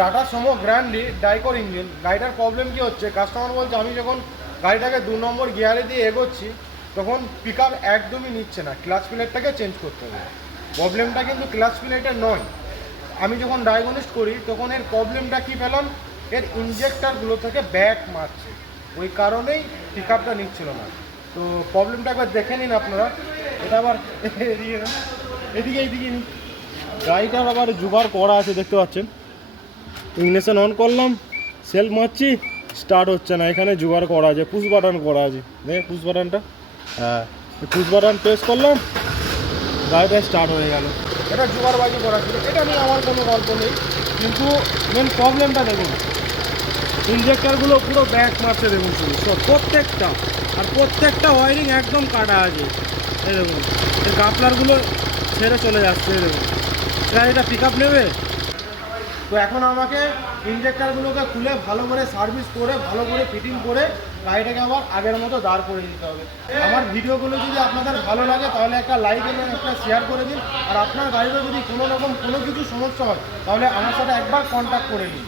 Tata Sumo Grande Dicor engine. গাড়িটার problem কী হচ্ছে, কাস্টমার বলছে আমি যখন গাড়িটাকে 2 নম্বর গিয়ারে দিয়ে এগোচ্ছি তখন পিক আপ একদমই নিচ্ছে না, ক্লাচ প্লেটটাকে চেঞ্জ করতে হবে। প্রবলেমটা কিন্তু ক্লাচ প্লেটের নয়। আমি যখন ডায়াগনোস্ট করি তখন এর প্রবলেমটা কী পেলাম, এর ইঞ্জেক্টারগুলো থেকে ব্যাক মারছে, ওই কারণেই পিক আপটা নিচ্ছিল না। তো প্রবলেমটা একবার দেখে নিন আপনারা। এটা আবার এদিকে এইদিকে নিন, গাড়িটার আবার জুগার করা আছে দেখতে পাচ্ছেন। ইগনিশন অন করলাম, সেলফ মারছি, স্টার্ট হচ্ছে না। এখানে জোগাড় করা আছে, পুশ বাটন করা আছে, দেখে পুশ বাটনটা, হ্যাঁ পুশ বাটন প্রেস করলাম, গাড়িটা স্টার্ট হয়ে গেল। এটা জোগাড়বাজি করা ছিল, এটা নিয়ে আমার কোনো গল্প নেই। কিন্তু মেন প্রবলেমটা দেখুন, ইঞ্জেক্টারগুলো পুরো ব্যাক মারছে দেখুন, শুধু সব প্রত্যেকটা, আর প্রত্যেকটা ওয়ারিং একদম কাটা আছে। এই দেখুন, এই কাপলারগুলো ছেড়ে চলে যাচ্ছে। এই দেখুন, গাড়িটা পিক আপ নেবে। তো এখন আমাকে ইঞ্জেক্টারগুলোকে খুলে ভালো করে সার্ভিস করে ভালো করে ফিটিং করে গাড়িটাকে আবার আগের মতো দাঁড় করে দিতে হবে। আমার ভিডিওগুলো যদি আপনাদের ভালো লাগে তাহলে একটা লাইক এবং একটা শেয়ার করে দিন। আর আপনার গাড়িতে যদি কোনো রকম কোনো কিছু সমস্যা হয় তাহলে আমার সাথে একবার কন্ট্যাক্ট করে নিন।